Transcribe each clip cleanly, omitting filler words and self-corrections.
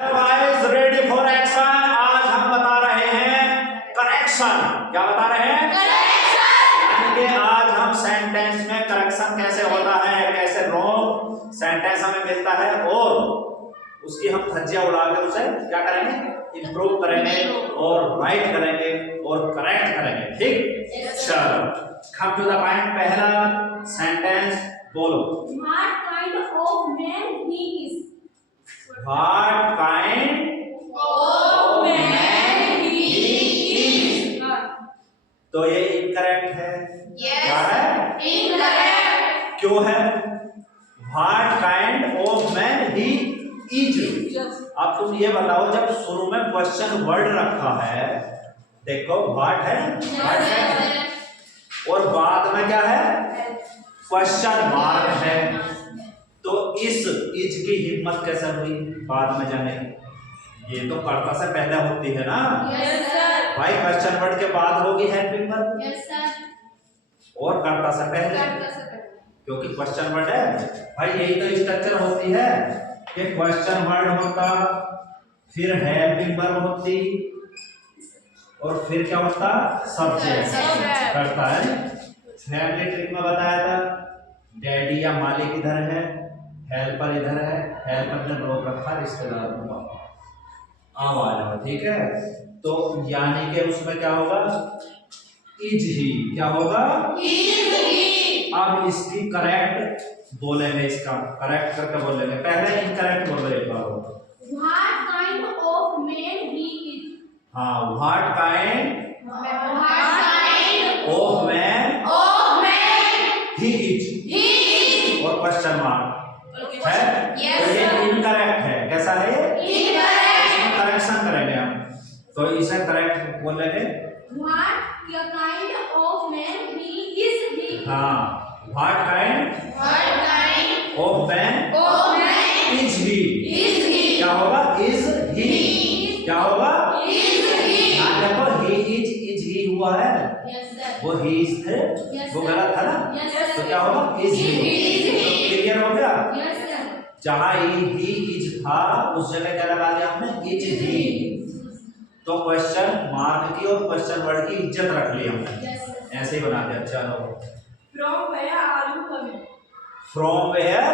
Guys ready for action. आज हम बता रहे हैं करेक्शन। क्या बता रहे हैं? करेक्शन। यानी कि आज हम सेंटेंस में करेक्शन कैसे होता है, कैसे रॉन्ग सेंटेंस हमें मिलता है और उसकी हम धज्जियां उड़ाकर उसे क्या करेंगे, इंप्रूव करेंगे और राइट करेंगे और करेक्ट करेंगे। ठीक, चलो कम टू द पॉइंट। पहला सेंटेंस बोलो। What kind of man he is? What kind Of man he is? तो ये इनकरेक्ट है। Yes. क्या है? Incorrect. क्यों है? What kind of man he is? अब तुम ये बताओ, जब शुरू में क्वेश्चन वर्ड रखा है, देखो व्हाट है, व्हाट है, और बाद में क्या है, क्वेश्चन मार्क है, तो इस इज की हिम्मत कैसे हुई बाद में जाने की? ये तो कर्ता से पहले होती है ना। Yes, sir. भाई क्वेश्चन वर्ड के बाद होगी हेल्पिंग वर्ब Yes, sir. और कर्ता से पहले, क्योंकि क्वेश्चन वर्ड है। भाई यही तो स्ट्रक्चर होती है कि क्वेश्चन वर्ड होता, फिर हेल्पिंग वर्ब होती और फिर क्या होता, सब्जेक्ट करता है। फैमिली ट्रिक में बताया था, डैडी या मालिक इधर है, हेल्पर इधर है, हेल्पर ने रोक रखा रिश्तेदार को, अब आ जाओ। ठीक है, तो यानी कि उसमें क्या होगा, इज ही। क्या होगा? Is he? अब इसकी करेक्ट बोलेंगे, इसका करेक्ट करके बोलेंगे। पहले इनकरेक्ट बोलो एक बार। What kind of man he is? हाँ, what kind What kind of man of man he is, he is? और क्वेश्चन मार्क है। Yes, तो ये sir. इनकरेक्ट है। कैसा है ये? Incorrect. इसमें करेक्शन करेंगे हम, तो इसे करेक्ट बोलेंगे। What kind of man he is he? हाँ, what kind What kind of man of man is he. is he? क्या होगा? Is he. क्या होगा? Is he? हाँ, देखो ही इज ही हुआ है, Yes, sir. वो ही इज थे, Yes, वो sir. गलत था ना। Yes, sir. तो क्या होगा? Is he. Is he? Clear हो गया? Yes, sir. जहाँ ही इज था उस जगह क्या लगा दिया हमने, इज ही। तो क्वेश्चन मार्क की और क्वेश्चन वर्ड की इज्जत रख ली हमने, Yes, sir. ऐसे ही बना दिया। चलो, From where are you coming? From where,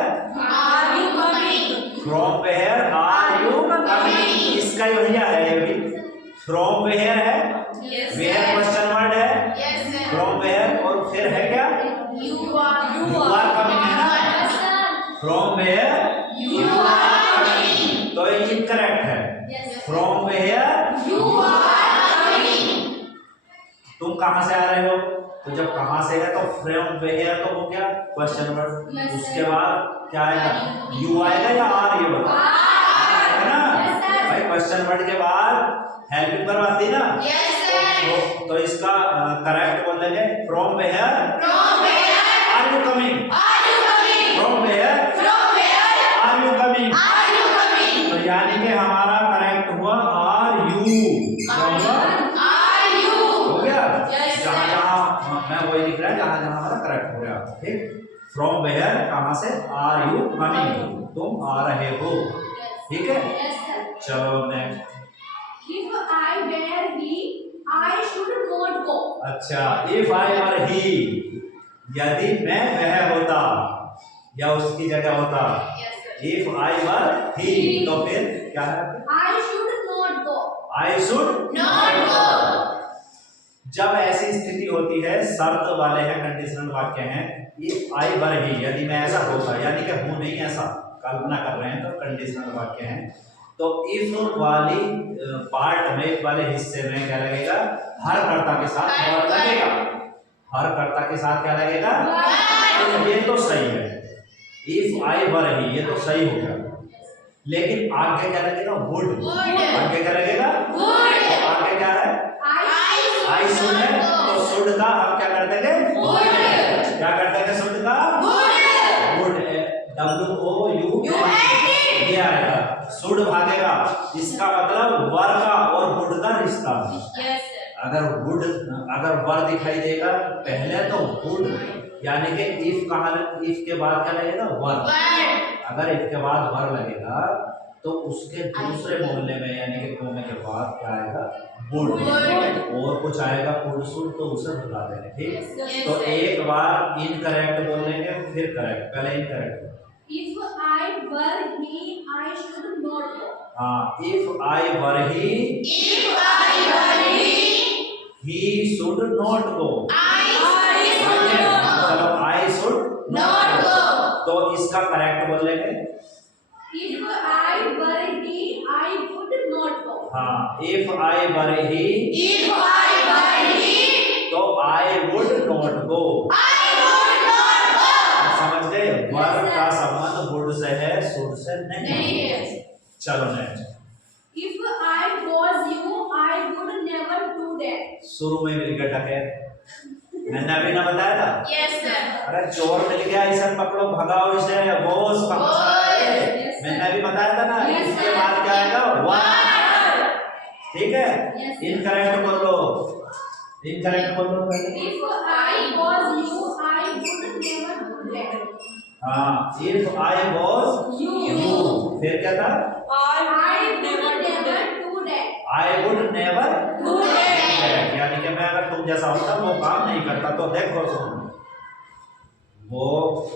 Are you coming? From where are you coming, इसका ही भैया है ये भी। फ्रॉम वेयर है, Yes, where sir. Question word है, Yes, sir. फ्रॉम वेयर, और फिर है क्या, You are. You are coming है ना? Yes, sir. From where You are coming. तो ये इनकरेक्ट है। Yes, sir. From where You are coming. तुम कहां से आ रहे हो, तो जब कहां से है तो फ्रॉम वेयर तो हो गया क्वेश्चन वर्ड। Yes, sir. उसके बाद क्या आएगा, यू आएगा या आर, ये बताओ, है ना। Yes, sir. भाई क्वेश्चन वर्ड के बाद हेल्पिंग वर्ब आती है ना। Yes, sir. तो इसका करेक्ट बोलेंगे from where From where are you coming, are you coming? From where From where are you coming. are you coming? तो यानी कि हमारा करेक्ट हुआ आर यू। Are you? हो गया। Yes, sir. जहाँ जहाँ मैं वही लिख रहा है, जहाँ जहाँ हमारा करेक्ट हो गया। ठीक, फ्रॉम वेयर कहाँ से, आर यू कमिंग, तुम आ रहे हो। ठीक है, Yes, sir. चलो next. If I were he, I should not go. अच्छा, इफ आई वर ही, यदि मैं वह होता या उसकी जगह होता। Yes, sir. इफ आई वर ही, तो फिर क्या है, I should not go. I should Not go. जब ऐसी स्थिति होती है, शर्त वाले हैं, कंडीशनल वाक्य हैं। इफ आई वर ही, यदि मैं ऐसा होता, यानी कि हूं नहीं ऐसा, कल्पना कर रहे हैं, तो कंडीशनल वाक्य हैं। तो इफ वाली पार्ट में, इफ वाले हिस्से में क्या लगेगा, हर कर्ता के साथ वर लगेगा। हर कर्ता के साथ क्या लगेगा, तो ये तो सही है। इफ आई वर ही, ये तो सही हो गया। लेकिन आगे क्या लगेगा, वुड। आगे क्या लगेगा, Would. तो आगे क्या है, आई शुड है, तो शुड का हम क्या कर देंगे, Would. क्या कर देंगे, शुड का Would. वुड, WOUD ये आएगा। शुड भागेगा, इसका मतलब वर का और वुड का रिश्ता। Yes, sir. अगर वर दिखाई देगा पहले तो वुड, यानी कि इफ के बाद क्या लगेगा, वर। Word. अगर इफ के बाद वर लगेगा तो उसके दूसरे बोलने में यानी कि कोमे के बाद क्या आएगा? वुड। Would। और कुछ आएगा कुड शुड, तो उसे बता देंगे, ठीक? Yes, तो sir। एक बार इनकरेक्ट बोलेंगे फिर करेक्ट, पहले incorrect. If I were he, I should not go. हाँ, if I were he, he should not go। चलो, I should not go। तो इसका करेक्ट बोलेंगे। If I were he, I would not go. हाँ, if I were he, तो I would not go। समझ गए? वर का संबंध वुड से है, शुड से नहीं। चलो next. If I was you, I would never do that. शुरू में मिल गया टके, मैंने अभी ना बताया था? अरे चोर मिल गया, इसे पकड़ो, भगाओ इसे, बॉस पकड़ा है। Yes, sir। मैंने अभी बताया था ना, Yes, इसके sir। बाद क्या आएगा? वर। ठीक है? Yes, sir। इनकरेक्ट बोलो, इनकरेक्ट बोलो पहले। If I was you, I would never do that. हाँ, if I was you, फिर क्या था? I would never do that. I would never do that। यानी कि मैं अगर तुम जैसा होता वो काम नहीं करता। तो देखो सुनो, वो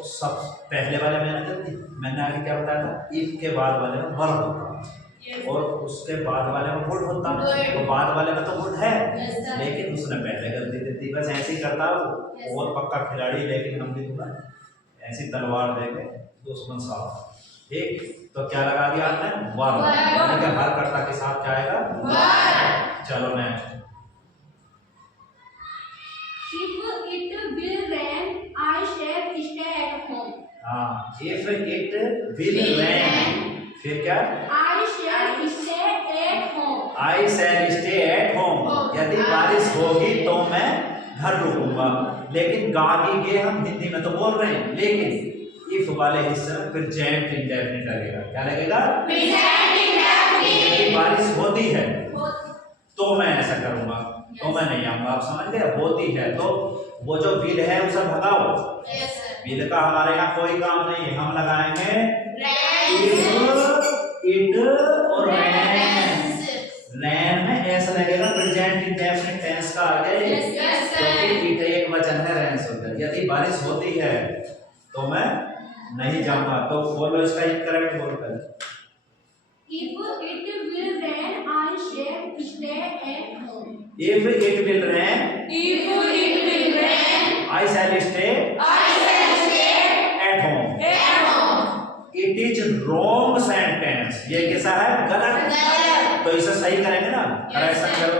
सब पहले वाले मैंने आगे क्या बताया था? if के बाद वाले में वर्ब होता और उसके बाद वाले में वुड होता। तो बाद वाले में तो वुड है, लेकिन उसने पहले गलती दी थी, बस ऐसे ही करता वो। और पक्का खिलाड़ी, लेकिन हम भी तुम्हें ऐसी तलवार देंगे दुश्मन साहब। ठीक, तो क्या लगा दिया आपने? वर्ब। यानी कि हर कर्ता के साथ क्या आएगा? वर्ब। चलो next. If it will rain, I shall stay at home. हाँ, if it will rain, फिर क्या? I shall stay at home. I shall stay at home। यदि बारिश होगी तो मैं घर रुकूंगा। लेकिन गागी के हम हिंदी में तो बोल रहे हैं, लेकिन इफ वाले हिस्से में प्रेजेंट इंडेफिनिट लगेगा। क्या लगेगा? यदि बारिश होती है तो मैं ऐसा करूंगा, तो मैं नहीं आऊंगा। आप समझ गए? होती है तो वो जो विल है उसे भगाओ। विल का हमारे यहाँ कोई काम नहीं है, हम लगाएंगे इट और रैन में ऐसा लगेगा प्रेजेंट इंडेफिनिट टेंस का आगे, क्योंकि इट एक वचन है, रैन शुद्ध है। यदि बारिश होती है तो मैं नहीं जाऊंगा। तो बोलो इसका इनकरेक्ट बोलो पहले। If it will rain, I shall stay at home. If it will rain, I shall stay at home। It is wrong sentence। ये कैसा है? गलत। तो इसे सही करेंगे ना? करेक्शन करो,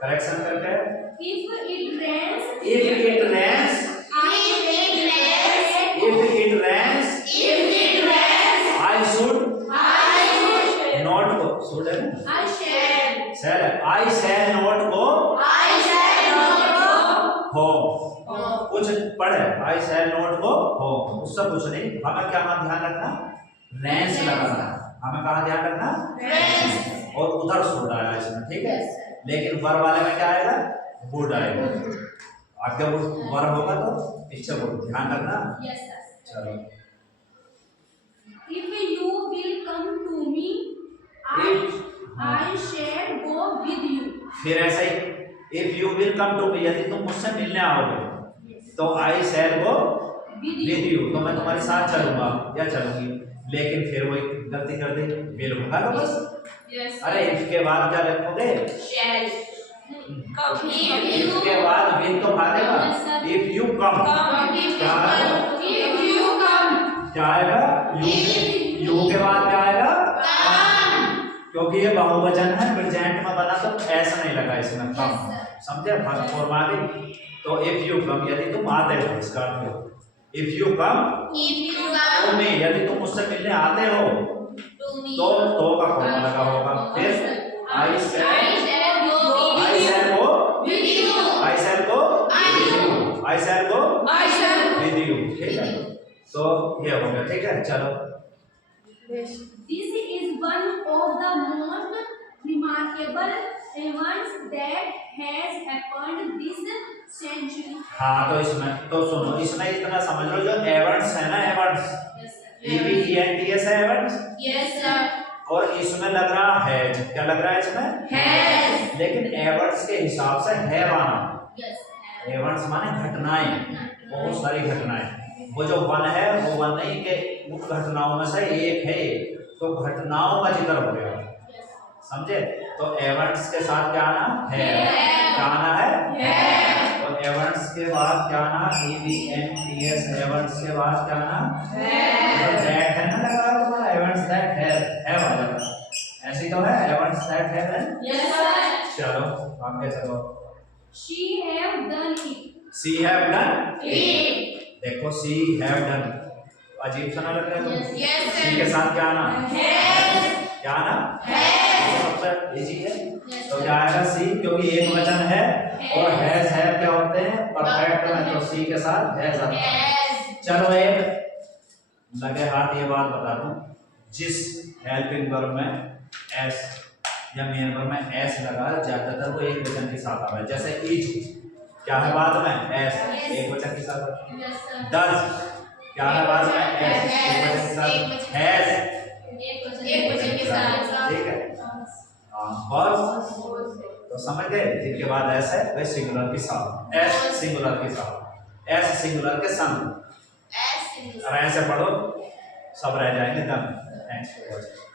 करेक्शन करके। If it rains, If it rains, I should not go। should है ना? I shall I shall not go home। कुछ पढ़े, I shall not go home, उससे कुछ नहीं। हमें क्या ध्यान रखना? रेंस लगाना। हमें कहाँ ध्यान रखना? और उधर शुड आया इसमें, ठीक है? लेकिन वर वाले में क्या आएगा? वुड आएगा। आगे वर होगा तो पीछे वुड, ध्यान रखना। Yes, sir. चलो, If you will come to me, I shall go with you. फिर ऐसा ही, if you will come to me, यदि तुम मुझसे मिलने आओगे तो I shall go with you, तो मैं तुम्हारे साथ चलूंगा या चलूंगी। लेकिन फिर वो एक गलती कर दी, विल होगा ना बस। अरे if के बाद क्या लिखोगे? if के बाद विल तो भागेगा। if you come, क्या आएगा? यू के बाद क्या आएगा? क्योंकि ये बहुवचन है, प्रेजेंट में बना तो ऐसा नहीं लगा इसमें कम। समझे? फर्स्ट फॉर्म आ गई। तो इफ यू कम, यदि तुम आते हो, इसका अर्थ if you come to me, यदि तुम मुझसे मिलने आते हो तो का फॉर्म लगा होगा। फिर आई शैल गो विद यू। ठीक है, तो ये हो गया। ठीक है, चलो। This is one of the most remarkable events that has happened this century. हाँ, तो इसमें तो सुनो, इसमें इतना समझ लो, जो एवेंट्स है ना, एवेंट्स EVENTS है, एवेंट्स और इसमें लग रहा हैज, क्या लग रहा है इसमें हैज, लेकिन एवर्ड्स के हिसाब से हैव आना। यस, एवर्ड्स माने घटनाएं, बहुत सारी घटनाएं। वो जो वन है वो वन नहीं के उन घटनाओं में से एक है, तो घटनाओं का जिक्र हो गया, समझे। तो एवर्ड्स के साथ क्या आना है, क्या आना है, तो एवर्ड्स के बाद क्या आना, EVNTS, एवर्ड्स के बाद क्या आना है, दैट है ना लगा हुआ तुम्हारा, एवर्ड्स दैट है वाला, ऐसी तो है एवर्ड्स दैट है। Yes sir. चलो आगे चलो। She have done it. She have done, It. देखो सी हैव डन, अजीब सा ना लग रहा है Yes, yes, सी के साथ क्या आना, Has. क्या आना, Has. सबसे इजी है। Yes, तो sir. क्या आएगा सी, क्योंकि एक वचन है और हैज है क्या होते हैं परफेक्ट में, तो सी के साथ हैज आता है। Has. चलो एक लगे हाथ ये बात बता दूं, जिस हेल्पिंग वर्ब में एस या मेन वर्ब में एस लगा ज्यादातर वो एक वचन के साथ आ रहा है, जैसे इज क्या है बाद में एस, एक वचन के साथ। Yes, sir. डज क्या है बाद में एस, एक वचन के साथ। हैज एक वचन के साथ। ठीक है, बस तो समझ गए, जिनके बाद एस है वे सिंगुलर के साथ, एस सिंगुलर के साथ, एस सिंगुलर के संग। As. अब ऐसे पढ़ो सब रह जाएंगे दम। Thanks for watching.